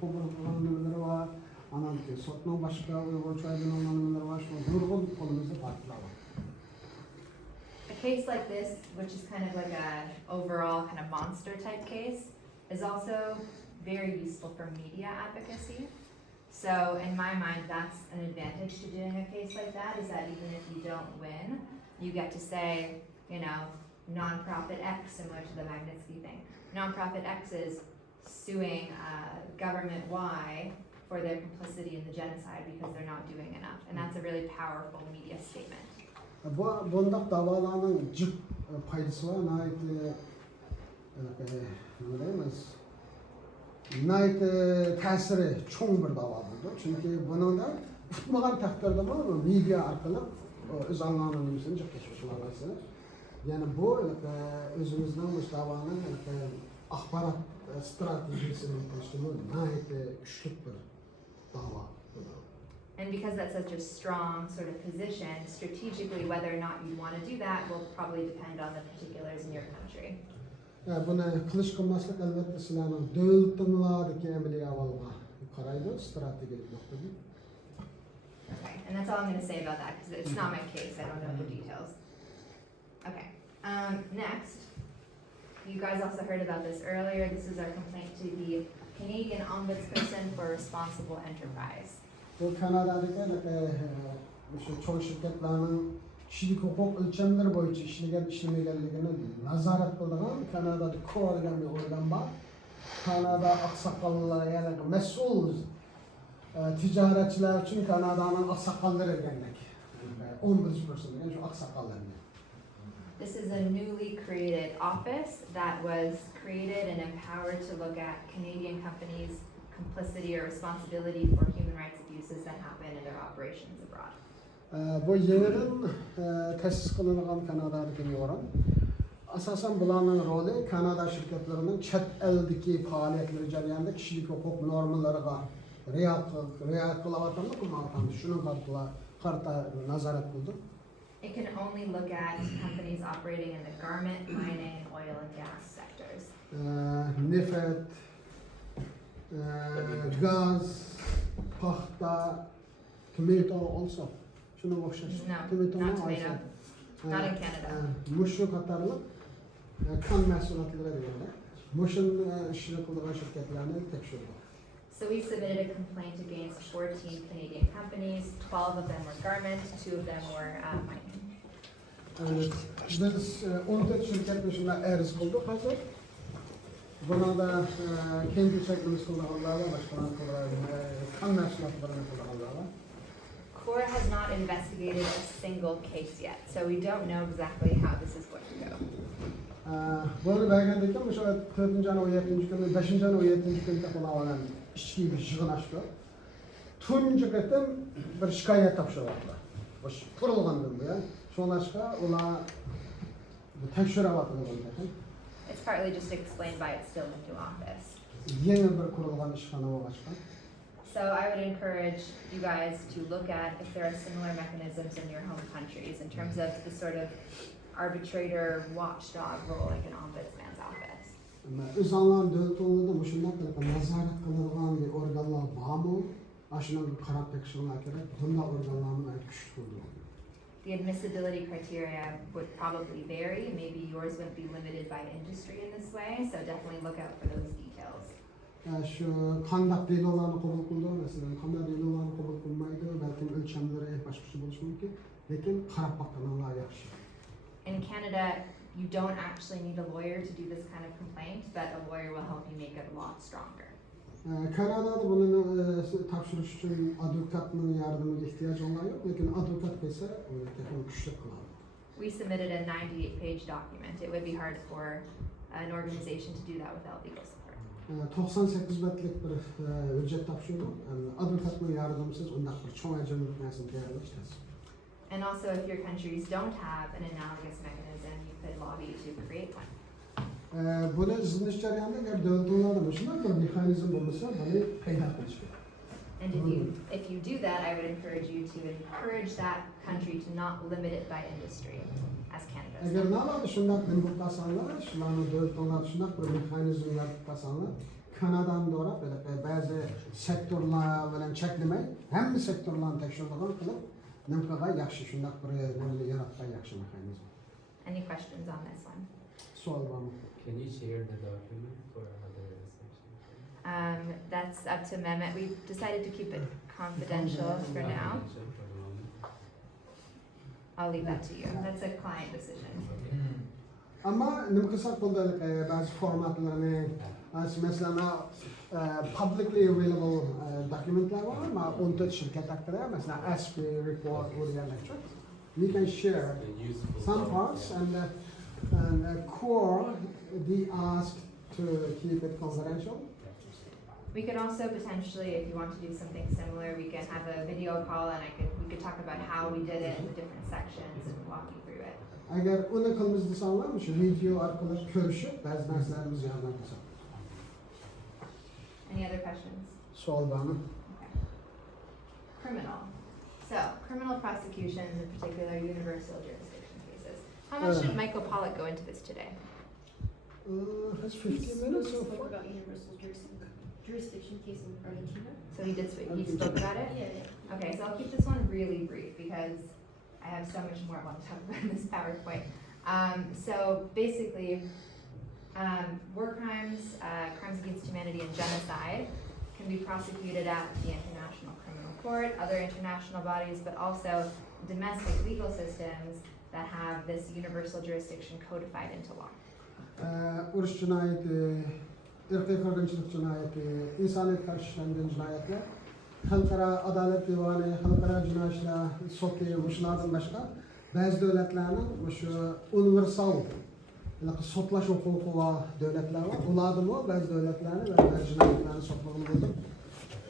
Kullanımları var. Anadolu sotno başka Uyghur çayının kullanımları var. Şu durgun kolumuzda farklı var. A case like this, which is kind of like a overall kind of monster type case, is also very useful for media advocacy. So in my mind, that's an advantage to doing a case like that, is that even if you don't win, you get to say, you know, nonprofit X, similar to the Magnitsky thing. Nonprofit X is suing government Y for their complicity in the genocide because they're not doing enough. And that's a really powerful media statement. Bundak davalarının cık faydası var. Nait tesiri çoğun bir dava buldu. Çünkü bunun da tutmagan takdirde media arkalı öz anlamını cıklaşmış olasını. Yani bu özümüzden bu davanın akbarat stratejisinin üstünde nait güçlü bir dava. And because that's such a strong sort of position, strategically whether or not you want to do that will probably depend on the particulars in your country. Buna kılıç kılmaslık elbette silahının dövültünladaki emeli avalma karaydı, stratejik noktada. Okay, and that's all I'm going to say about that because it's not my case. I don't know the details. Okay, next, you guys also heard about this earlier. This is our complaint to the Canadian Ombudsperson for Responsible Enterprise. Bu Kanada'daki çoğu şirketlerin kişilik hukuk ölçemleri boyunca işlemelerine nazaret kıldığın Kanada'da koyulan bir organ var. Kanada aksakallılara yani mesul ticaretçiler için Kanada'nın aksakalları gelmek. 11% yani şu aksakallar. This is a newly created office that was created and empowered to look at Canadian companies' complicity or responsibility for human rights abuses that happen in their operations abroad. Bu yeniden tesis kılınan Kanada'daki bir oran. Asasen bulanın rolü Kanada şirketlerinin chet eldeki faaliyetleri jarayonida kişilik hukuk normalariga riayat qilayotganlik kullanılan şunun qarta nazorat qildi. It can only look at companies operating in the garment, mining, oil and gas sectors. Nefet, gaz, paxta, tomato also. Şuna okşar. No, not tomato. Not in Canada. Muşu katarlık kan mahsulotları diyorlar. Muşun işini kullanan şirketlerini tekşirdi. So we submitted a complaint against 14 Canadian companies. 12 of them were garment, 2 of them were mining. Biz 14 şirketin içinde erz bulduk hazır. Buna da kendi şeklimiz kullananlar var, başkalarının kan mahsulotlarını kullananlar var. CORE has not investigated a single case yet, so we don't know exactly how this is going to go. Böyle belgedeki bu şöyle 4. ayın 17. günü, 5. ayın 17. günde kullanan işçi bir yığın açtı. Tuncu ketim bir şikayet tapşırdılar. O kurulgandı bu ya. Sonrasında ola tekşire bakıldı. It's partly just explained by it's still a new office. Yeni bir kurulgan işhanı var başka. So I would encourage you guys to look at if there are similar mechanisms in your home countries in terms of the sort of arbitrator, watchdog role like an ombudsman's office. Öz anlam devlet olduğunda bu şundan nazaret kılıngan bir organlar var mı? Aşına bir karar tekşirmek gerek. Bunda organların güçlü olduğu. The admissibility criteria would probably vary. Maybe yours wouldn't be limited by industry in this way, so definitely look out for those details. Şu kandak delolarını kabul kıldı, mesela kandak delolarını kabul kılmaydı, belki ölçemleri başkası buluşu mümkün. Lakin karab bakkanlar yaxşı. In Canada, you don't actually need a lawyer to do this kind of complaint, but a lawyer will help you make it a lot stronger. Kanada'da bunun tapşırış için advokatın yardımına ihtiyacı olan yok, lakin advokat ise onu güçlü kılar. We submitted a 98-page document. It would be hard for an organization to do that without legal support. 98 betlik bir ücret tapşırdı. Advokatın yardımsız ondan bir çoğu ecemlik nesini değerlendireceğiz. And also, if your countries don't have an analogous mechanism, you could lobby to create one. Bunu izleniş jarayonida agar davlatlarda shunday bir mexanizm bo'lmasa, buni paydo qilish kerak. And if you do that, I would encourage you to encourage that country to not limit it by industry, as Canada does. Agar naladi shunday qilib qasanlar, shularni davlatlarda shunday bir mexanizm yaratib qasanlar, Kanada'dan doğru bazı sektörler bilen çeklemey, hem sektörlerin tekşürlüğünü kılıp nemkaga yaxşı şundak bir nemli yaratkan yaxşı mekanizm. Any questions on this one? Sual var mı? Can you share the document for another section? That's up to Mehmet. We decided to keep it confidential for now. Confidential for the moment. I'll leave that to you. That's a client decision. Ama nemkısak bulduğu bazı formatlarını mesela publicly available documentlar var ama 14 şirket hakkında mesela ASP report oriented. We can share And useful some for- parts yeah. and core they asked to keep it confidential. We could also potentially, if you want to do something similar, we can have a video call and we could talk about how we did it in the different sections and walk you through it. Eğer onu kılımızda sağlamış, video arkalı görüşüp bazı derslerimizi yazarız. Any other questions? Sual var mı? Okay. Criminal. So, criminal prosecutions, in particular universal jurisdiction cases. How much did Michael Pollock go into this today? That's 15 minutes so Spoke far. about universal jurisdiction case in Argentina. So he did speak, he spoke about it? Yeah. Okay, so I'll keep this one really brief because I have so much more I want to talk about in this PowerPoint. So basically, war crimes, crimes against humanity and genocide can be prosecuted at the International Criminal Court, other international bodies, but also domestic legal systems that have this universal jurisdiction codified into law. Uruş cinayeti, ırkı kırgınçılık cinayeti, insanlık karşı işlenen cinayetler, halkara adalet divanı, halkara cinayetler, sokya, muşlardan başka bazı devletlerin şu universal sotlaş hukuku var devletler var. Bunlardan mı bazı devletlerini ve bazı cinayetlerini sotlamayı buldum.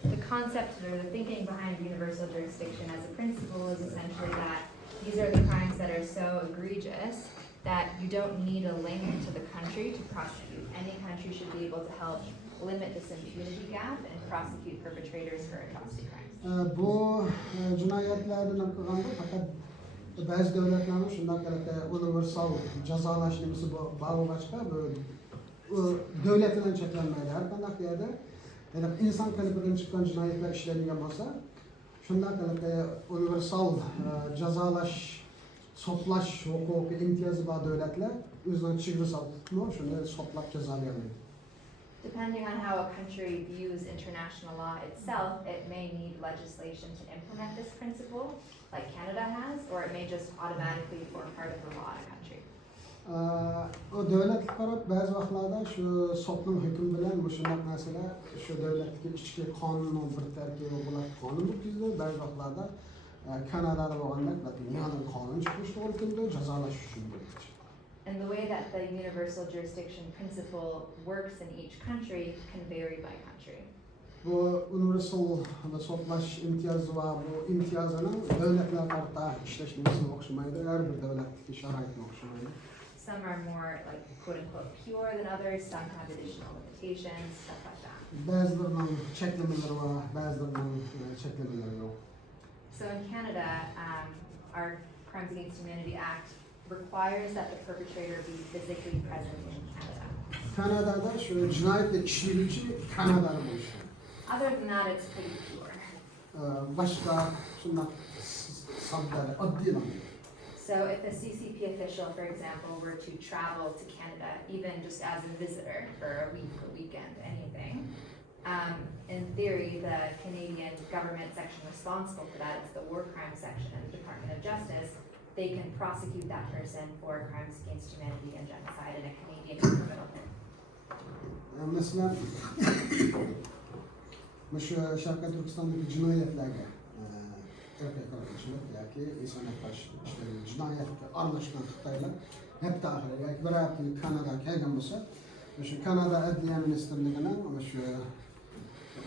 The concept or the thinking behind universal jurisdiction as a principle is essentially that these are the crimes that are so egregious that you don't need a link to the country to prosecute. Any country should be able to help limit this impunity gap and prosecute perpetrators for atrocity crimes. Bu cinayetlerden akıllandı fakat bazı devletlerin şundan universal cezalaştırması bağlı başka böyle devletten çeklenmeyle her kandak yerde yani insan kalıbından çıkan cinayetler işleniyor masa şundan universal cezalaş soplaş hukuku imtiyazı bağlı devletler yüzden çıkırsa tutmuyor şunda soplak cezalayamıyor. Depending on how a country views international law itself, it may need legislation to implement this principle, like Canada has, or it may just automatically form part of the law in a country. O devletler bazı vaxtlarda şu soplum hüküm bilen müşünak mesela şu devletteki içki kanunu bir terkibi bulan kanun bizde bazı vaxtlarda Kanada'da olanlar da dünyanın kanunu çıkmış doğrultuda cezalaşıyor şimdi. And the way that the universal jurisdiction principle works in each country can vary by country. Bu universal ve soplaş imtiyazı var. Bu imtiyazının devletler karta işleşmesine okşamaydı. Her bir devletteki şarayetine okşamaydı. Some are more like quote unquote pure than others, some have additional limitations, stuff like that. Bazılarının çeklemeleri var, bazılarının çeklemeleri yok. So in Canada, our Crimes Against Humanity Act requires that the perpetrator be physically present in Canada. Kanada'da şu cinayetle işleyici Kanada'da bu iş. Other than that, it's pretty pure. Başka şunlar sabitler, adıyla. So if a CCP official, for example, were to travel to Canada, even just as a visitor for a week, a weekend, anything, in theory, the Canadian government section responsible for that is the War Crimes section of the Department of Justice. They can prosecute that person for crimes against humanity and genocide in a Canadian criminal court. Mesela şu Şarkı Türkistan'daki cinayetlerle erkek arkadaşlık yani insana karşı işlenen cinayet anlaşılan Xitayla hep dahil. Yani bırakın Kanada kaygamısı şu Kanada Adliye Ministerliği'ne ama şu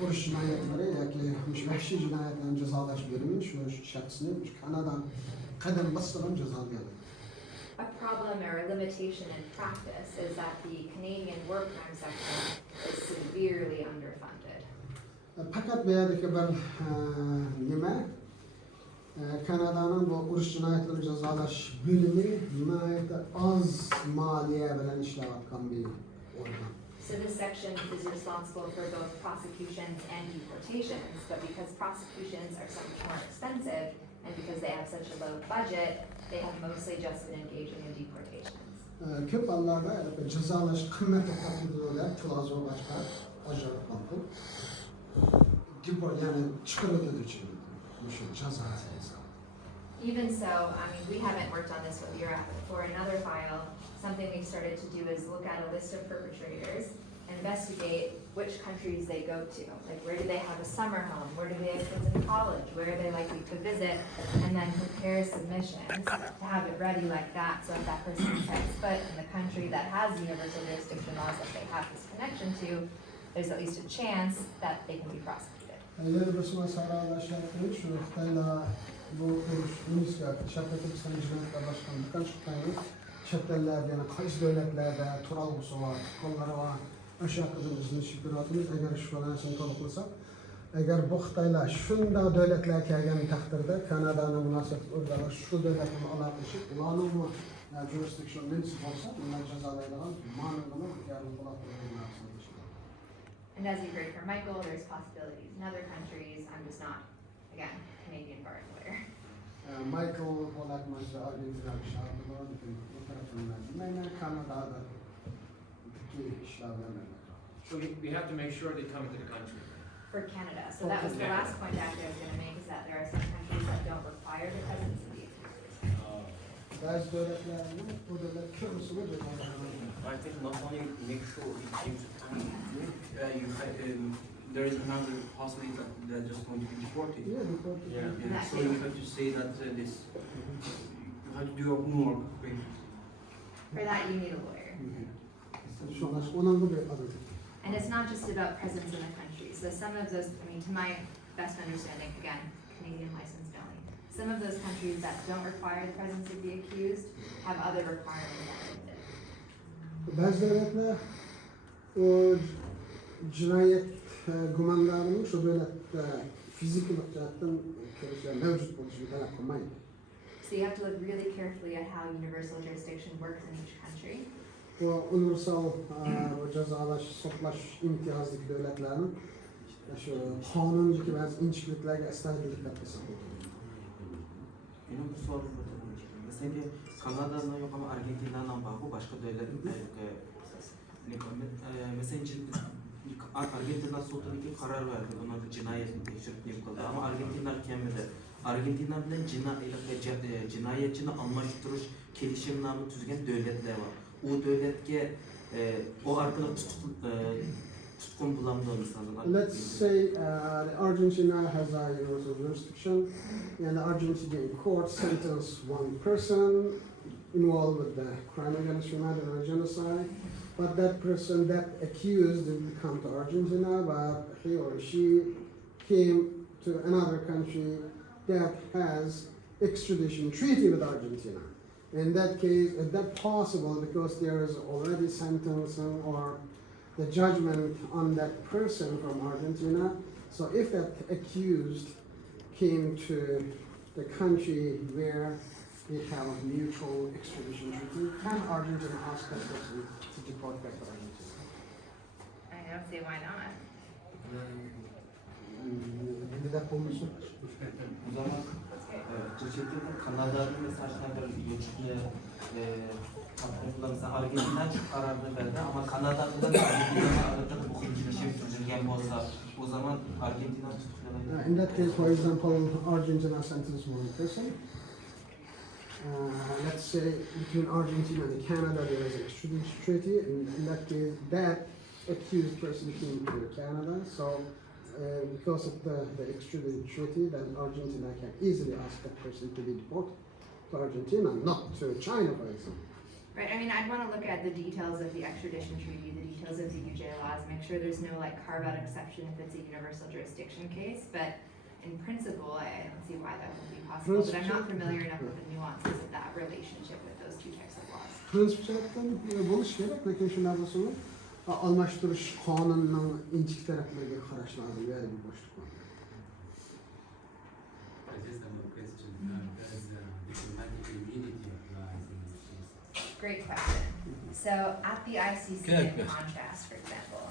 uruş cinayetleri yani mş vahşi cinayetlerin cezalaş bölümü şu şahsını Kanada kadın basılan cezalayalım. A problem or a limitation in practice is that the Canadian war crime section is severely underfunded. Fakat beyadaki bir nime Kanada'nın bu uruş cinayetleri cezalaş bölümü nihayet az maliye bilen işler atkan bir organ. So So this section is responsible for both prosecutions and deportations, but because prosecutions are so much more expensive and because they have such a low budget, they have mostly just been engaging in deportations. Köp ballarda cezalaş kıymet tatlılar tulazo başka ajar kapı. Deport yani çıkarıldığı için bu şey ceza. Even so, I mean, we haven't worked on this with URAP, but for another file, something we started to do is look at a list of perpetrators and investigate which countries they go to. Like, where do they have a summer home? Where do they have kids in college? Where are they likely to visit? And then prepare submissions to have it ready like that, so if that person sets foot in the country that has universal jurisdiction laws that they have this connection to, there's at least a chance that they can be prosecuted. Yeni basına sararlaşarken şu Xitayla bu kuruş UNESCO Şarkı Türkistan Cumhuriyeti Başkanı birkaç Xitaylı çetlerde yani qaysi devletlerde turalgısı var, kolları var, aşağı kızın izini şüküratımız eğer şu falansını toluqlasak, eğer bu Xitaylar şunda devletler kelgen takdirde Kanada'nın münasebet organlar şu devletin alakışıp ulanın mı jurisdiction mensiz olsa bunlar cezalaydıran manılığını yarın kulaklarına And as you heard from Michael, there's possibilities in other countries. I'm just not, again, Canadian bar lawyer. Michael olarak mesela Arjantin'e şarkılar bu tarafından ben Kanada'da iki işlerden So we have to make sure they come to the country. For Canada. So that was the last point actually I was going to make, is that there are some countries that don't require the presence of the accused. bazı devletlerin bu devlet kırmızılı I think not only make sure it came to time, there is another possibility that they're just going to be deported. Yeah. So you have to say that this, you have to do your homework. For that, you need a lawyer. şu an onun bu bir adı. And it's not just about presence in the country. So some of those, I mean, to my best understanding, again, Canadian licensed only, some of those countries that don't require the presence of the accused have other requirements that limit it. Bazı devletler o cinayet gumanlarının şu devlette fizik olaraktan mevcut oluşunu talep kılmayın. So you have to look really carefully at how universal jurisdiction works in each country. Bu universal o cezalaş, soklaş imtiyazlık devletlerin şu kanuncaki bazı inçliklerine estağfurullah kısım. Benim bu soru mesela Kanada'dan yok ama Arjantin'den bağlı başka devletlerin mesela Arjantin'den sultanlık karar verdi. Onlar da cinayet teşvik yapıldı ama Arjantinler kemmede. Arjantinler bilen cinayetçini almashtırış kelişimnamı tüzgen devletler var. O devletke o arkalı tutkun bulamdı insanlar. Let's say Argentina has a universal jurisdiction, and the Argentinian court sentenced one person involved with the crime against humanity or genocide. But that person, that accused, didn't come to Argentina, but he or she came to another country that has extradition treaty with Argentina. In that case, is that possible because there is already sentencing or the judgment on that person from Argentina? So if that accused came to the country where we have a mutual extradition treaty, can Argentina ask that person to deport back to Argentina? I don't see why not. Did that bulmuş? O zaman Türkiye'de Kanada'nın mesela kadar yolculuğu mesela Arjantin'den çok kararlı verdi ama Kanada'da da Arjantin'den arada bu hükümeti sürdürgen olsa o zaman Arjantin'den tutuklanır. In that case, for example, Argentina sentenced one person. Let's say between Argentina and Canada there is an extradition treaty, and in that case, that accused person came to Canada. So because of the extradition treaty, then Argentina can easily ask that person to be deported to Argentina, not to China, for example. Right, I mean, I'd want to look at the details of the extradition treaty, the details of the UJ laws, make sure there's no like carve-out exception if it's a universal jurisdiction case, but in principle, I don't see why that would be possible, but I'm not familiar enough with the nuances of that relationship with those two types of laws. Prensipçilikten buluş gerek, lakin şunlardan sonra almashtırış kanununun incik taraflarına qarash lazım, yani bir boşluk var. I just have a question. Does diplomatic immunity apply in this case? Great question. So at the ICC, Good. in contrast, for example,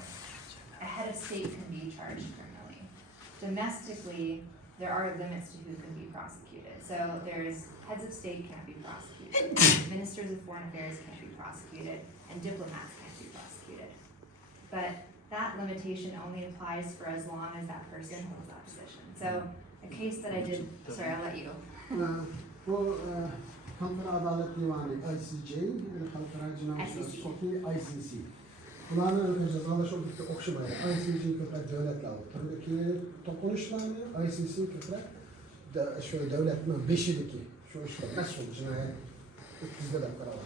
a head of state can be charged criminally. Domestically, there are limits to who can be prosecuted. So there's heads of state can't be prosecuted, ministers of foreign affairs can't be prosecuted, and diplomats can't be prosecuted. But that limitation only applies for as long as that person holds that position. So a case that I did, sorry, I'll let you go. Bu Halkara Adalet Divanı ICJ, Halkara Cinayet ICC. Sotu ICC. Bunların cezalaşıp okşamaya ICC köpek devletler oturduğu tokunuşlarını ICC köpek şu devletin beşideki şu işte nasıl cinayet bizde de karar var.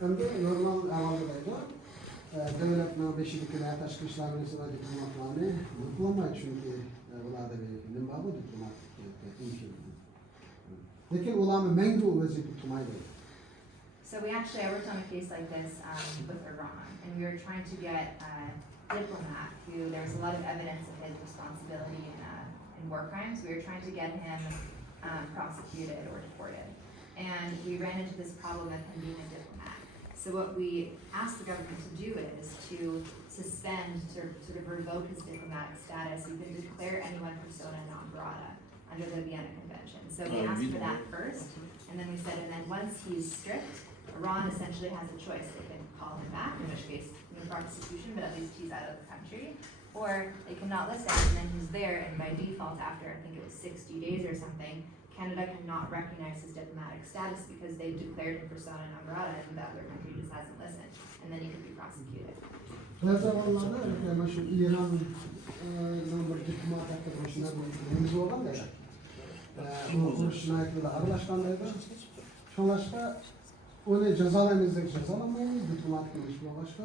Hem de normal alanlarda devletin beşideki teşkil işlemleri sonra diplomatlarını yapılamayı çünkü bunlarda bir limbabı diplomatik imkan. Lekin ularni mangu o'zi tutmaydi. So we actually, I worked on a case like this with Iran, and we were trying to get a diplomat who, there was a lot of evidence of his responsibility in war crimes. We were trying to get him prosecuted or deported. And we ran into this problem of him being a diplomat. So what we asked the government to do is to suspend, to sort of revoke his diplomatic status. You can declare anyone persona non grata under the Vienna Convention. So we asked for that first, and then we said, and then once he's stripped, Iran essentially has a choice. They can call him back, in which case, no prosecution, but at least he's out of the country. Or they cannot list him, and then he's there, and by default, after I think it was 60 days or something, Canada cannot recognize his diplomatic status because they've declared him persona non grata, and the other country just hasn't listened, and then he could be prosecuted. Her zamanlarda yani şu İran bir diplomat başına mevzu olan da ya. O cinayetleri aralashgandaydı. Şolaşqa onu cezalamizdik cezalamayız, diplomat konuşma başka.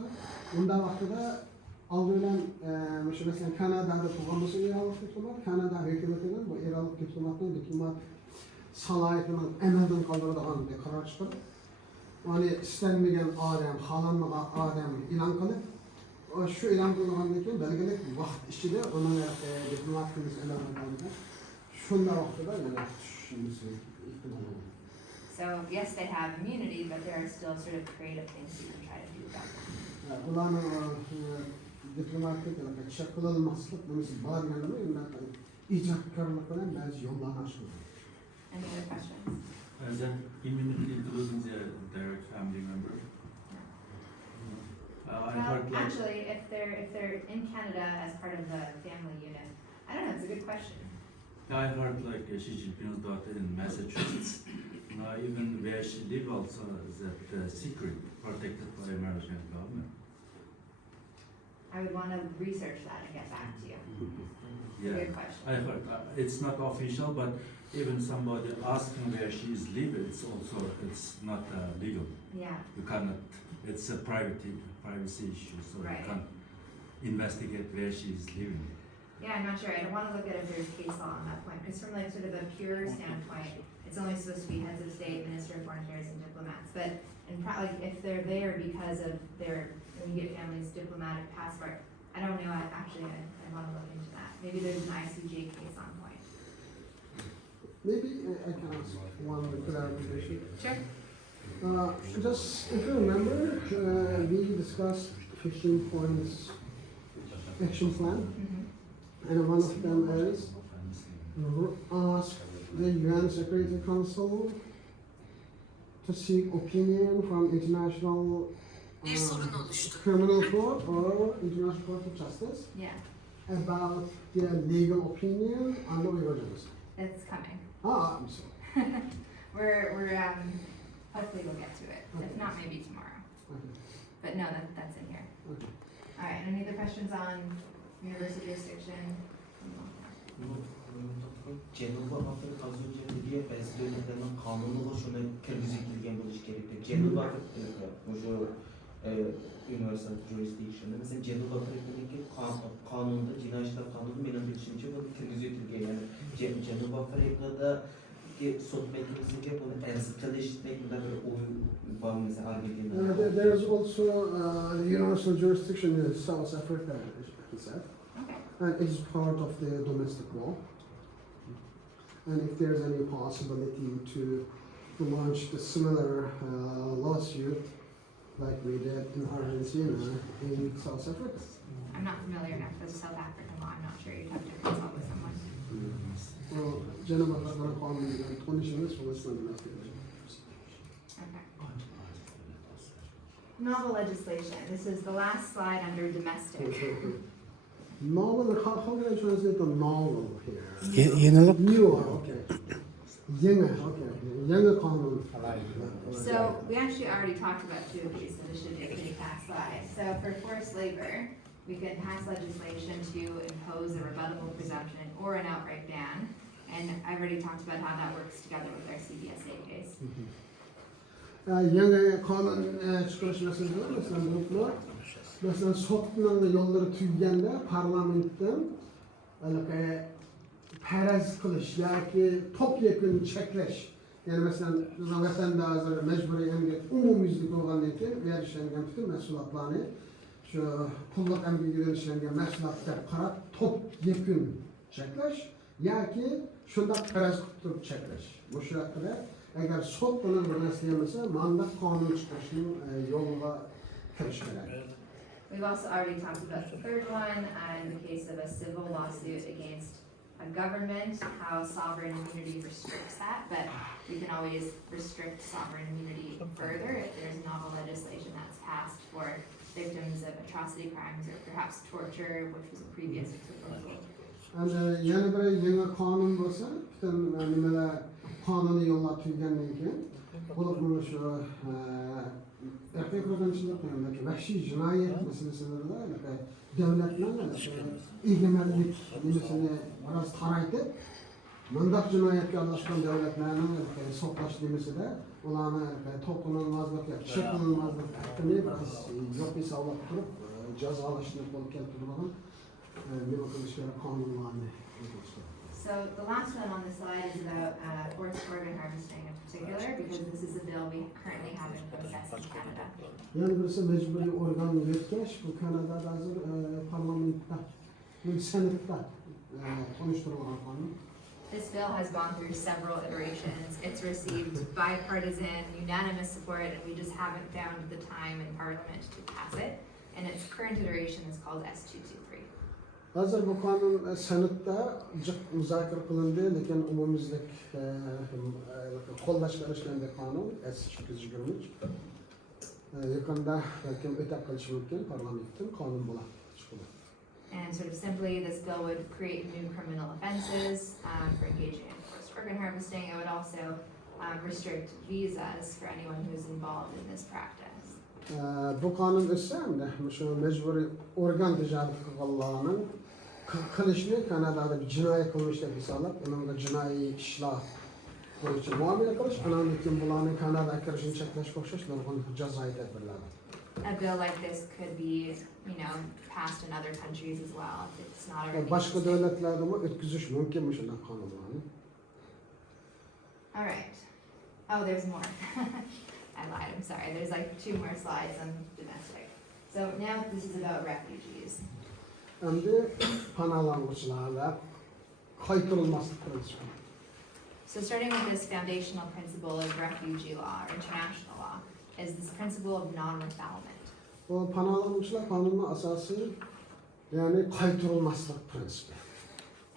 Bundan vaqtida aldı bilan şu mesela Kanada'da tuğanlısı İranlık diplomat, Kanada hükümetinden bu İranlık diplomat salayetini emelden kaldıradigan bir karar çıkardı. Yani istenmeyen adam, halanmagan adam ilan qilib, şu ilan qilingandan keyin belgilik vaqt ichida uni diplomatimiz e'lon qilganda shunda vaqtida yana tushishimiz ehtimol bor. So yes, they have immunity, but there are still sort of creative things you can try to do about them. Ularni diplomatik kishi qilinmaslik bunisi bor yanada ijodkorlik bilan ba'zi yo'llarni ochdi. Any other questions? Is that immunity including the direct family member? I Well, heard like actually, if they're in Canada as part of the family unit, I don't know. It's a good question. I heard like Xi Jinping's daughter in Massachusetts, even where she live also is that secret protected by American government. I would want to research that and get back to you. Yeah, Good question. I heard it's not official, but even somebody asking where she is living, it's not legal. Yeah. You cannot. It's a privacy issue, so Right. you can't investigate where she is living. Yeah, I'm not sure. I don't want to look at if there's case law on that point, because from like sort of a pure standpoint, it's only supposed to be heads of state, minister of foreign affairs, and diplomats. But like if they're there because of their immediate family's diplomatic passport, I don't know. I want to look into that. Maybe there's an ICJ case on point. Maybe I can ask one clarification. Sure. Just if you remember, we discussed 15 points action plan, and one of them is ask the UN Security Council to seek opinion from International Criminal Court or International Court of Justice Yeah, about their legal opinion on the Uyghur genocide. it's coming. I'm sorry. We're hopefully we'll get to it. If not, maybe tomorrow. Okay. But no, that's in here. Okay. All right. Any other questions on universal jurisdiction? Janubi Afrika az önce dedi ya, bazı devletlerin kanunu şuna kirgizilgen buluş gerekli. Janubi Afrika, şu universal jurisdiction. Mesela Janubi Afrika'daki kanunda, cinayetler kanunu benim bilişimce bu kirgizilgen. Yani Janubi Afrika'da sot mekanizminde bunu erzikaliş şeklinde bir oyun var mesela Arjantin'de. There is also universal jurisdiction in South Africa, he said, Okay. and it is part of the domestic law. And if there's any possibility to launched a similar lawsuit like we did in Argentina in South Africa. I'm not familiar enough with South African law. I'm not sure you'd have to consult with someone. Cenab-ı Hak'ın kanunuyla konuşuyoruz, sonuçta Okay. Novel legislation. This is the last slide under domestic. Novel, how can I translate the novel here? Yenilik. New, okay. Okay. Yeni kanun. So we actually already talked about two of these, so this should be a pretty fast slide. So for forced labor, we could pass legislation to impose a rebuttable presumption or an outright ban. And I've already talked about how that works together with our CBSA case. Yeni kanun çıkarış meselesi var. Mesela sotmanın yolları tüygende parlamentten perez kılış, yani topyekun çekleş. Yani mesela vatandaşlar mecburi emniyet umumizlik olgandan keyin verişlengen bütün mesulatlarını şu pulluk emniyeti verişlengen mesulatlar qarab topyekun çekleş, yoki shunday perez qilib çekleş. Bu şu haqida agar sot bilan bir narsa yemasa, manda qonun chiqarishning yo'liga kirish kerak. We've also already talked about the third one, in the case of a civil lawsuit against a government, how sovereign immunity restricts that, but we can always restrict sovereign immunity further if there's novel legislation that's passed for victims of atrocity crimes or perhaps torture, which was a previous proposal. Yana bir yeni qonun bo'lsa, bütün nimalar qonuniy yo'llar tugagandan keyin bo'lib mana shu erkak qilganchilik, vahshiy jinoyat masalalarida davlatlar egemenlik nimasini biroz taraytib, bundoq jinoyatga aralashgan davlatlarni sotlash nimasida ularni to'qinilmazlikka, chekinilmazlik haqqini biroz yo'qqa savlab turib, jazolashni qo'lga keltiradigan nima qilish kerak qonunlarni. So the last one on the slide is about forced organ harvesting in particular, because this is a bill we currently have in process in Canada. Yani birisi mecburi organ yetkeş, bu Kanada'da hazır parlamentta, senette konuşturulan kanun. This bill has gone through several iterations. It's received bipartisan, unanimous support, and we just haven't found the time in Parliament to pass it. And its current iteration is called S223. Hazır bu kanun senette müzakere kılındı, lekin umumizlik qo'llash qilishgan kanun S223. Yakında belki ötep qilish mumkin parlamentdan qonun bo'ladi. And sort of simply, this bill would create new criminal offenses for engaging in forced organ harvesting. It would also restrict visas for anyone who's involved in this practice. Bu kanun ise şu mecburi organ ticareti qilganlarning qilishni Kanadada bir jinoiy qilmish deb hisoblab, unga jinoiy ishlar bo'yicha muomala qilish, andan keyin bularni Kanadaga kirishini cheklashga o'xshash nurg'un jazoiy tadbirlar. A bill like this could be, passed in other countries as well if it's not already. Başka devletlerde mi ötkizish mumkin mi shunday qonunlarni? All right. Oh, there's more. I lied. I'm sorry. There's like 2 more slides on domestic. So now this is about refugees. Endi panolanuvchilarga qaytarilmaslik prinsipi. So starting with this foundational principle of refugee law or international law is this principle of non-refoulement. Bu panolanuvchilar qonunning asosi, ya'ni qaytarilmaslik prinsipi.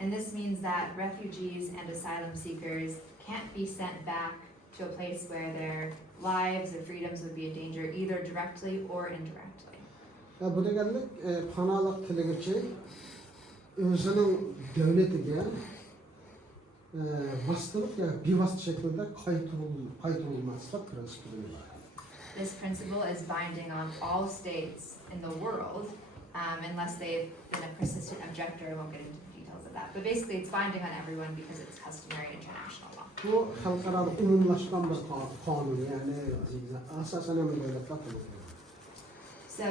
And this means that refugees and asylum seekers can't be sent back to a place where their lives or freedoms would be in danger either directly or indirectly. Bu deganlik panolik tilagichi o'zining davlatiga vositalik yoki bevosita shaklda qaytarilmaslik prinsipi. This principle is binding on all states in the world, unless they've been a persistent objector. I won't get into the details of that. But basically, it's binding on everyone because it's customary international law. Bu xalqaro umumlashgan bir qonun, ya'ni asosan ham davlatlar tomonidan. So,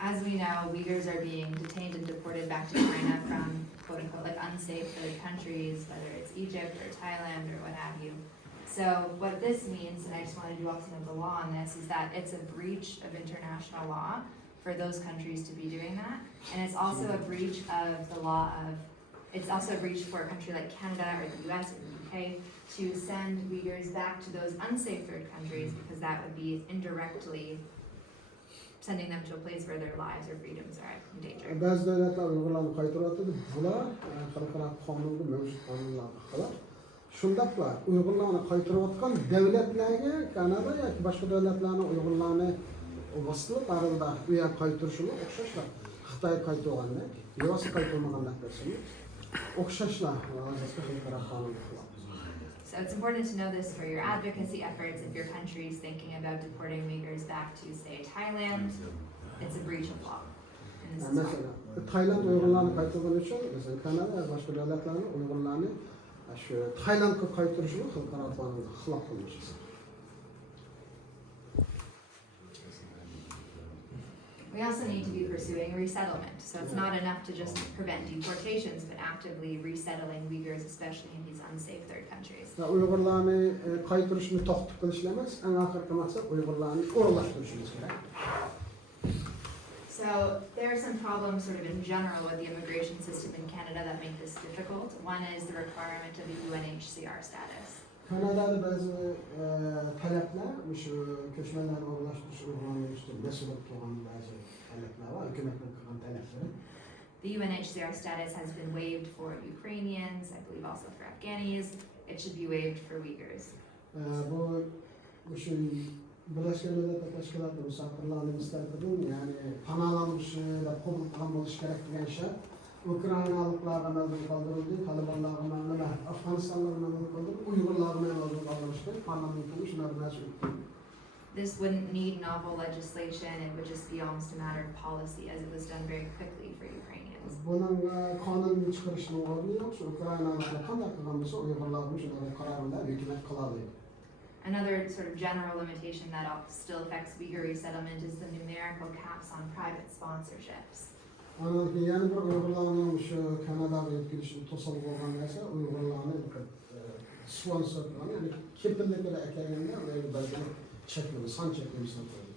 as we know, Uyghurs are being detained and deported back to China from quote-unquote like unsafe third countries, whether it's Egypt or Thailand or what have you. So what this means, and I just want to do some of the law on this, is that it's a breach of international law for those countries to be doing that. And it's also a breach of the law of it's also a breach for a country like Canada or the US or the UK to send Uyghurs back to those unsafe third countries because that would be indirectly sending them to a place where their lives or freedoms are in danger. Bazı devletler Uygurlarni qaytaryapti. Bular xalqaro qonunda mavjud qonunlarga xilaf. Shundaqla Uygurlarni qaytarayotgan davlatlarga Kanada yoki boshqa davlatlarning Uygurlarni vosita qarorida u yer qaytarishini o'xshashlar. Xitoy qaytarganda, yo'q qaytarmaganda bo'lsa, o'xshashlar asosida xalqaro qonunga xilaf. So it's important to know this for your advocacy efforts. If your country is thinking about deporting Uyghurs back to, say, Thailand, it's a breach of law. And this is why. Mesela Tayland Uygurlarni qaytargani uchun, mesela Kanada yoki boshqa davlatlarning Uygurlarni shu Taylandga qaytarishini xalqaro qonunga xilof qilmish. We also need to be pursuing resettlement. So it's not enough to just prevent deportations, but actively resettling Uyghurs, especially in these unsafe third countries. Uygurlarni qaytarishni to'xtatib qilish emas, eng oxirgi maqsad Uygurlarni o'rlashtirishimiz kerak. So there are some problems sort of in general with the immigration system in Canada that make this difficult. One is the requirement of the UNHCR status. Kanadada bazı talepler, şu köçmenlerin o'rlashtirish Uygurlarning üstü mesul bo'lgan bazı talepler var, hükümetin qilgan talepleri. The UNHCR status has been waived for Ukrainians, I believe also for Afghanis. It should be waived for Uyghurs. Bu şu Birleşken Milletler Teşkilatı misafirlarını istedim, yani panalanışı ve kabul kılan oluş gerek diyen şey. Ukraynalıklarga mevcut kaldırıldı, Talibanlarga mevcut, Afganistanlarga mevcut kaldırıldı, Uygurlarga mevcut kaldırılmıştı, parlamentin şunları mesul. This wouldn't need novel legislation, it would just be almost a matter of policy as it was done very quickly for Ukrainians. Bunun kanun çıkarışının ordu yok, Ukraynalıklar kandak kılınmışsa Uygurlarga şunları kararında hükümet kıladı. Another sort of general limitation that still affects Uyghur resettlement is the numerical caps on private sponsorships. Anladın ki yani bir Uygurlarning şu Kanadaga yetkilishini to'sib qo'ygan narsa Uygurlarning sponsor, yani kepilliklar ekanligida ularga ba'zi cheklama, son cheklamasini qo'ydi.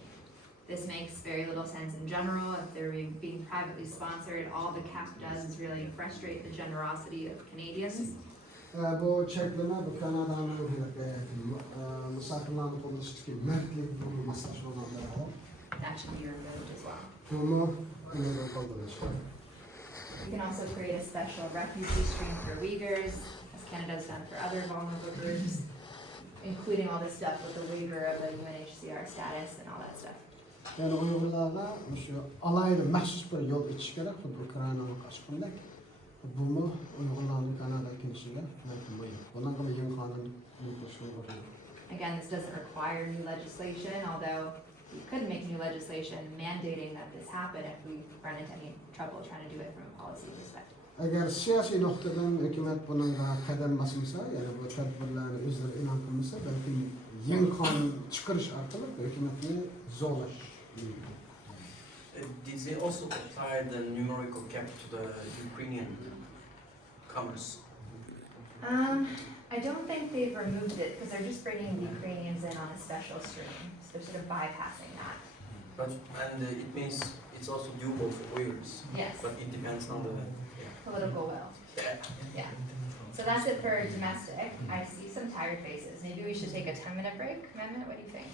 This makes very little sense in general. If they're being privately sponsored, all the cap does is really frustrate the generosity of Canadians. Bu cheklama bu Kanadaning misafirlarni qo'llashdagi mardlik maslahatlarida That should be removed as well. bunu qoldirilishi. We can also create a special refugee stream for Uyghurs, as Canada's done for other vulnerable groups, including all this stuff with the waiver of the UNHCR status and all that stuff. Yani Uygurlarga şu alayda maxsus bir yo'l itish kerak, xuddi Ukrainaga qarshi. Bunu Uygurlarning Kanadaga kelishiga mumkin bo'ladi. Bundan keyin yangi qonun chiqarish. Again, this doesn't require new legislation, although we could make new legislation mandating that this happen if we run into any trouble trying to do it from a policy perspective. Agar siyosiy nuqtadan hukumat bunga qadam basmasa, ya'ni bu tadbirlarni o'zlari e'lon qilmasa, balki yangi qonun chiqarish orqali hukumatni zo'rlash. Did they also apply the numerical cap to the Ukrainian commerce? I don't think they've removed it because they're just bringing the Ukrainians in on a special stream. So they're sort of bypassing that. But it means it's also doable for Uyghurs. Yes, But it depends on the political will. Yeah. So that's it for domestic. I see some tired faces. Maybe we should take a 10-minute break. Mehmet, what do you think?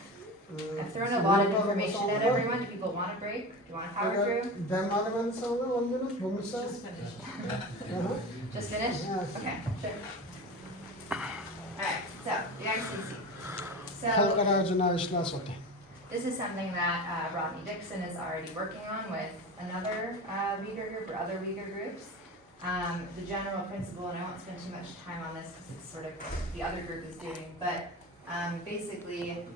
I've thrown a lot of information at everyone. Do people want a break? Do you want to power through? Demo'dan sonra 10 minut bo'lmasa. Just finish? Okay, sure. Alright, so the ICC. So Xalqaro jinoiy ishlar sudi. this is something that Rodney Dixon is already working on with another Uyghur group or other Uyghur groups. The general principle, and I won't spend too much time on this because it's sort of what the other group is doing, but basically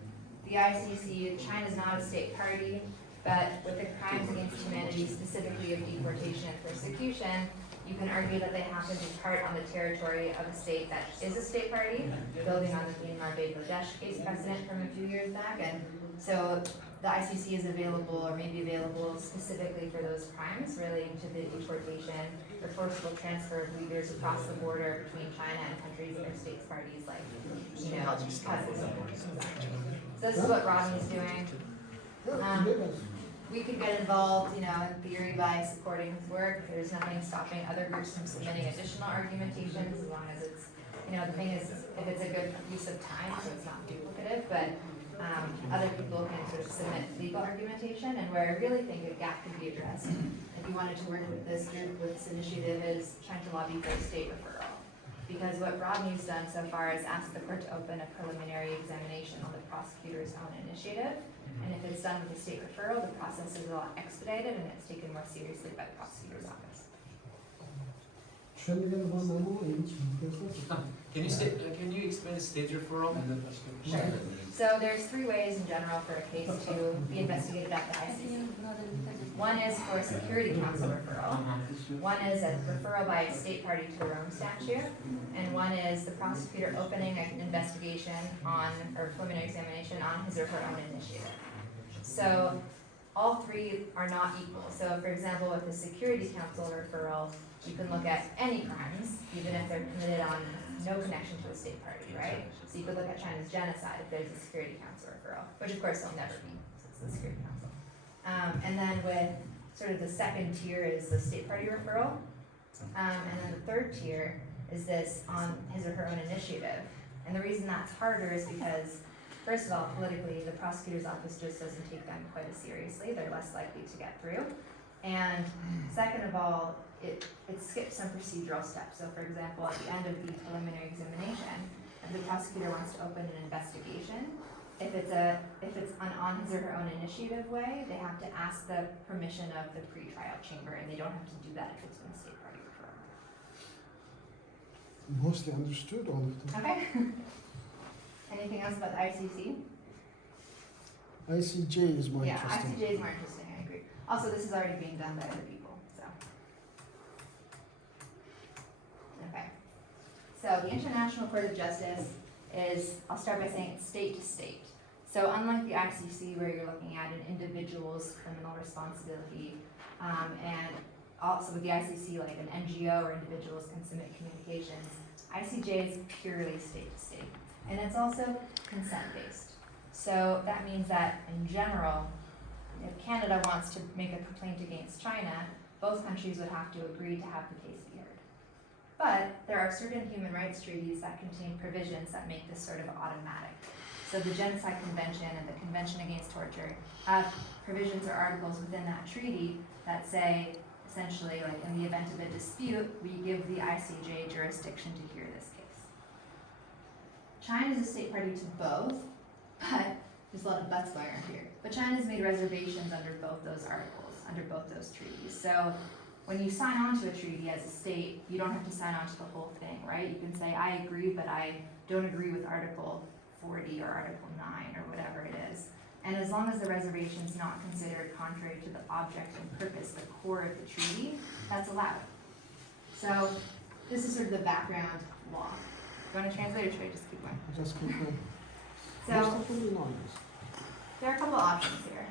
the ICC, China's not a state party, but with the crimes against humanity, specifically of deportation and persecution, you can argue that they happen to part on the territory of a state that is a state party, building on the Myanmar-Bangladesh case precedent from a few years back. And so the ICC is available or may be available specifically for those crimes relating to the deportation or forcible transfer of Uyghurs across the border between China and countries that are states parties like, Kazakhstan. So this is what Rodney's doing. we could get involved, in theory by supporting his work. There's nothing stopping other groups from submitting additional argumentations as long as it's, the thing is, if it's a good use of time, so it's not duplicative, but other people can sort of submit legal argumentation, and where I really think a gap can be addressed, if you wanted to work with this group, with this initiative, is trying to lobby for a state referral. Because what Rodney's done so far is ask the court to open a preliminary examination on the prosecutor's own initiative. And if it's done with a state referral, the process is a lot expedited and it's taken more seriously by the prosecutor's office. Can you explain state referral? Sure. So there's three ways in general for a case to be investigated at the ICC. One is for security council referral. One is a referral by a state party to the Rome Statute. And one is the prosecutor opening an investigation on, or preliminary examination on his or her own initiative. So all three are not equal. So for example, with the security council referral, you can look at any crimes, even if they're committed on no connection to a state party, right? So you could look at China's genocide if there's a security council referral, which of course there'll never be, since it's the security council. And then with sort of the second tier is the state party referral. And then the third tier is this on his or her own initiative. And the reason that's harder is because, first of all, politically, the prosecutor's office just doesn't take them quite as seriously. They're less likely to get through. And second of all, it skips some procedural steps. So for example, at the end of the preliminary examination, if the prosecutor wants to open an investigation, if it's on his or her own initiative way, they have to ask the permission of the pretrial chamber, and they don't have to do that if it's been a state party referral. Mostly understood all of them. Okay. Anything else about the ICC? ICJ is more Yeah, interesting. ICJ is more interesting, I agree. Also, this is already being done by other people, so. Okay. So the International Court of Justice is, I'll start by saying it's state to state. So unlike the ICC where you're looking at an individual's criminal responsibility, and also with the ICC, like an NGO or individuals can submit communications, ICJ is purely state to state. And it's also consent-based. So that means that in general, if Canada wants to make a complaint against China, both countries would have to agree to have the case be heard. But there are certain human rights treaties that contain provisions that make this sort of automatic. So the Genocide Convention and the Convention Against Torture have provisions or articles within that treaty that say, essentially, like in the event of a dispute, we give the ICJ jurisdiction to hear this case. China is a state party to both, but there's a lot of buts going on here. But China's made reservations under both those articles, under both those treaties. So when you sign on to a treaty as a state, you don't have to sign on to the whole thing, right? You can say, I agree, but I don't agree with Article 40 or Article 9 or whatever it is. And as long as the reservation is not considered contrary to the object and purpose, the core of the treaty, that's allowed. So this is sort of the background law. Do you want to translate or should I just keep going? Just keep going. So Most of them know this. there are a couple options here.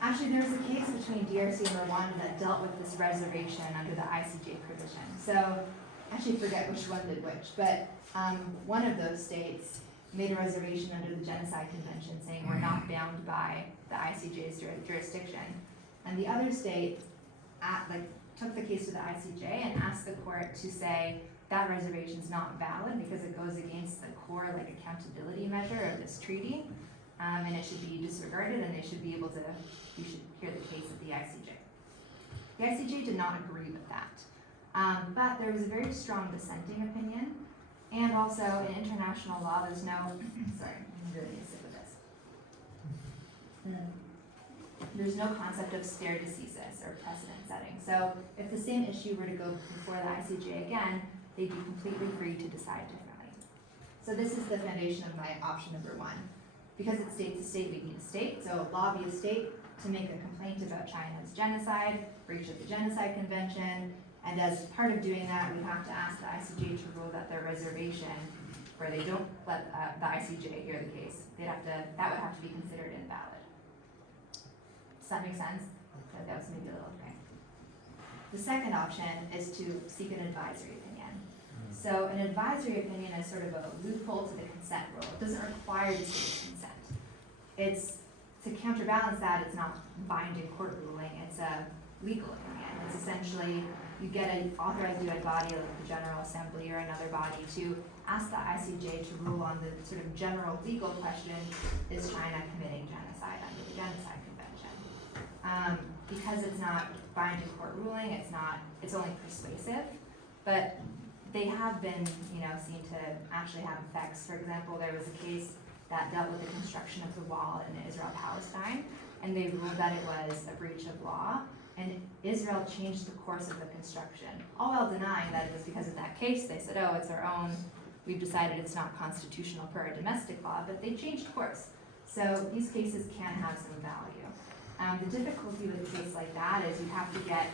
Actually, there was a case between DRC and Rwanda that dealt with this reservation under the ICJ provision. So I actually forget which one did which, but one of those states made a reservation under the Genocide Convention saying we're not bound by the ICJ's jurisdiction. And the other state took the case to the ICJ and asked the court to say that reservation is not valid because it goes against the core accountability measure of this treaty, and it should be disregarded, and you should hear the case at the ICJ. The ICJ did not agree with that, but there was a very strong dissenting opinion, and also in international law, there's no, sorry, I'm really gonna sit with this. There's no concept of stare decisis or precedent setting. So if the same issue were to go before the ICJ again, they'd be completely free to decide differently. So this is the foundation of my option number one. Because it's state to state, we need a state. So lobby a state to make a complaint about China's genocide, breach of the Genocide Convention, and as part of doing that, we have to ask the ICJ to rule that their reservation, where they don't let the ICJ hear the case, that would have to be considered invalid. Does that make sense? That was maybe a little okay. The second option is to seek an advisory opinion. So an advisory opinion is sort of a loophole to the consent rule. It doesn't require the state's consent. It's to counterbalance that, it's not binding court ruling, it's a legal opinion. It's essentially, you get an authorized UN body like the General Assembly or another body to ask the ICJ to rule on the sort of general legal question, is China committing genocide under the Genocide Convention? Because it's not binding court ruling, it's only persuasive, but they have been, seen to actually have effects. For example, there was a case that dealt with the construction of the wall in Israel-Palestine, and they ruled that it was a breach of law, and Israel changed the course of the construction, all while denying that it was because of that case. They said, oh, it's our own, we've decided it's not constitutional per our domestic law, but they changed course. So these cases can have some value. The difficulty with a case like that is you have to get,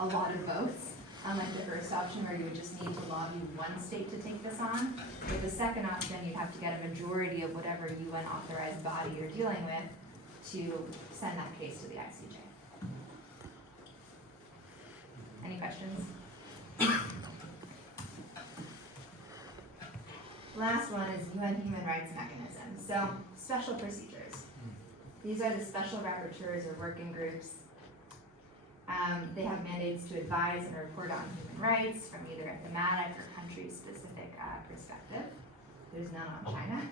a lot of votes, unlike the first option where you would just need to lobby one state to take this on. With the second option, you'd have to get a majority of whatever UN authorized body you're dealing with to send that case to the ICJ. Any questions? Last one is UN human rights mechanism. So, special procedures. These are the special rapporteurs or working groups. They have mandates to advise and report on human rights from either a thematic or country-specific perspective. There's none on China.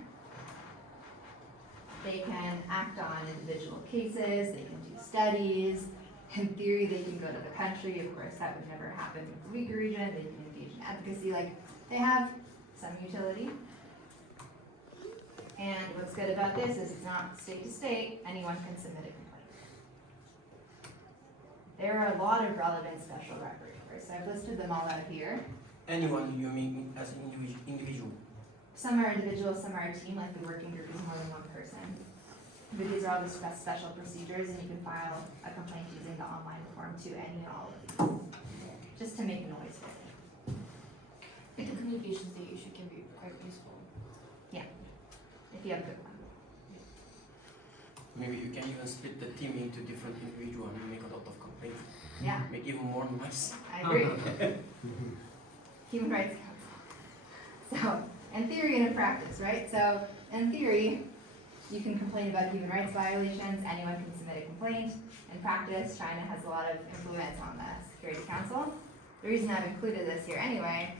They can act on individual cases, they can do studies. In theory, they can go to the country. Of course, that would never happen with the Uyghur region. They can engage in advocacy. They have some utility. And what's good about this is it's not state to state. Anyone can submit a complaint. There are a lot of relevant special rapporteurs. I've listed them all out here. Anyone you mean as an individual? Some are individuals, some are a team, like the working group is more than one person. But these are all the special procedures, and you can file a complaint using the online form to any and all of these, just to make noise with it. The communications they issue can be quite useful. If you have a good one. Maybe you can even split the team into different individuals and make a lot of complaints. Yeah, Make even more noise. I agree. Human Rights Council. So, in theory and in practice, right? So, in theory, you can complain about human rights violations, anyone can submit a complaint. In practice, China has a lot of influence on the Security Council. The reason I've included this here anyway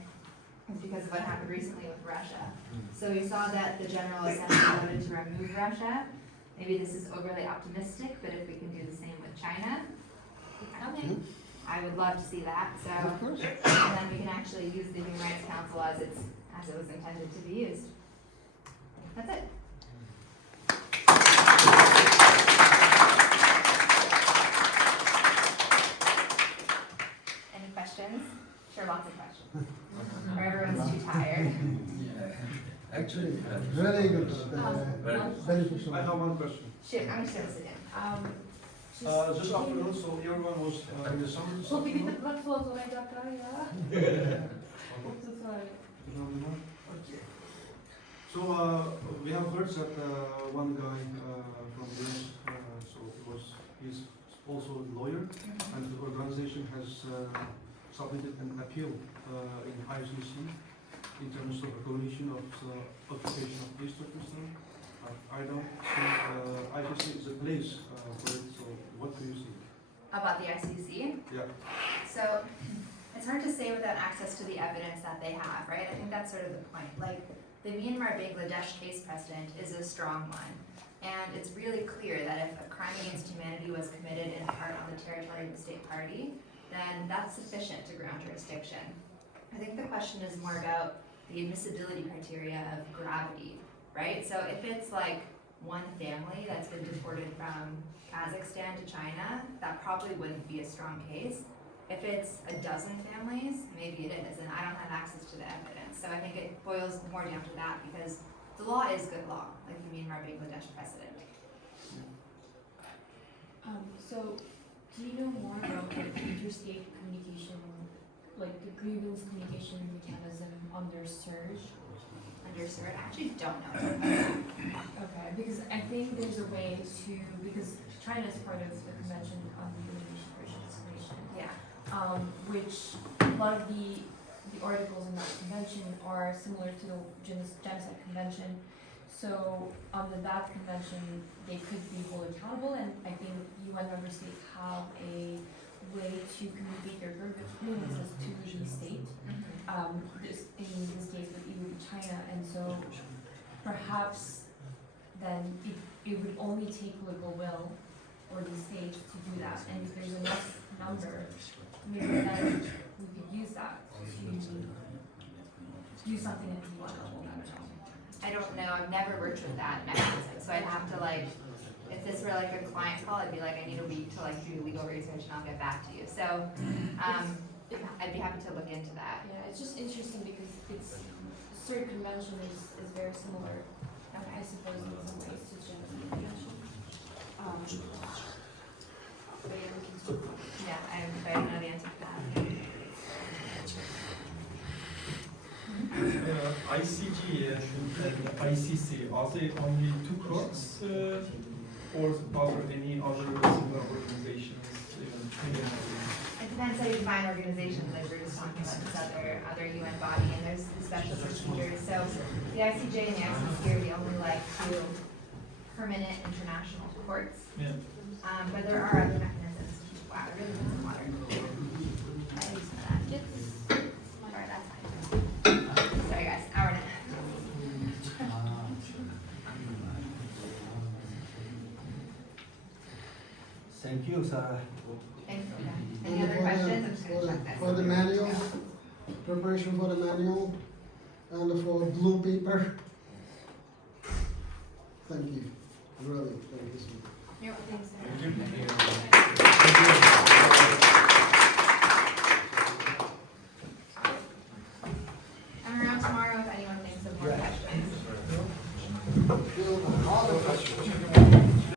is because of what happened recently with Russia. So we saw that the General Assembly voted to remove Russia. Maybe this is overly optimistic, but if we can do the same with China, I would love to see that. So, Of course. and then we can actually use the Human Rights Council as it was intended to be used. That's it. Any questions? Sure, lots of questions. Or everyone's too tired. Actually, very good, beneficial. I have one question. Shoot, I'm just gonna sit down. This afternoon, so everyone was in the summer. Okay. So we have heard that one guy from this, he's also a lawyer, and the organization has submitted an appeal in ICC in terms of recognition of the occupation of East Turkestan. I don't think ICC is a place for it, so what do you think? About the ICC? Yeah. So, it's hard to say without access to the evidence that they have, right? I think that's sort of the point. Like, the Myanmar-Bangladesh case precedent is a strong one. And it's really clear that if a crime against humanity was committed in part on the territory of the state party, then that's sufficient to ground jurisdiction. I think the question is more about the admissibility criteria of gravity, right? So if it's like one family that's been deported from Kazakhstan to China, that probably wouldn't be a strong case. If it's a dozen families, maybe it is, and I don't have access to the evidence. So I think it boils more down to that, because the law is good law, like the Myanmar-Bangladesh precedent. So, do you know more about the interstate communication, like the grievance communication mechanism under SURGE? Under SURGE, I actually don't know. Okay, because I think there's a way to, because China is part of the Convention on the Elimination of Racial Discrimination. Yeah. Which a lot of the articles in that convention are similar to the Genocide Convention. So under that convention, they could be held accountable, and I think UN member states have a way to communicate their grievances to the state. In this case with EU and China, and so perhaps then it would only take political will for the state to do that, and if there's enough number, maybe then we could use that to do something at the UN level. I don't know, I've never worked with that mechanism, so I'd have to like, if this were like a client call, I'd be like, I need a week to like do legal research and I'll get back to you. So, I'd be happy to look into that. Yeah, it's just interesting because it's CERT convention is very similar, I suppose, in some ways to Geneva convention. But yeah, we can talk about it. Yeah, I don't know the answer to that. ICG and ICC, are they only two courts, or are there any other similar organizations? It depends how you define organizations, like we're just talking about this other UN body, and there's the special procedures. So the ICJ and the ICC are the only like two permanent international courts. Yeah. But there are other mechanisms. Wow, I really need some water. I need some of that. Alright, that's fine. Sorry guys, hour and a half. Thank you, Sarah. Thanks, okay. Any other questions? I'm just gonna check this. For the manual, preparation for the manual, and for blue paper. Thank you. Really, thank you so much. You're welcome. I'm around tomorrow if anyone thinks of more questions. All the questions.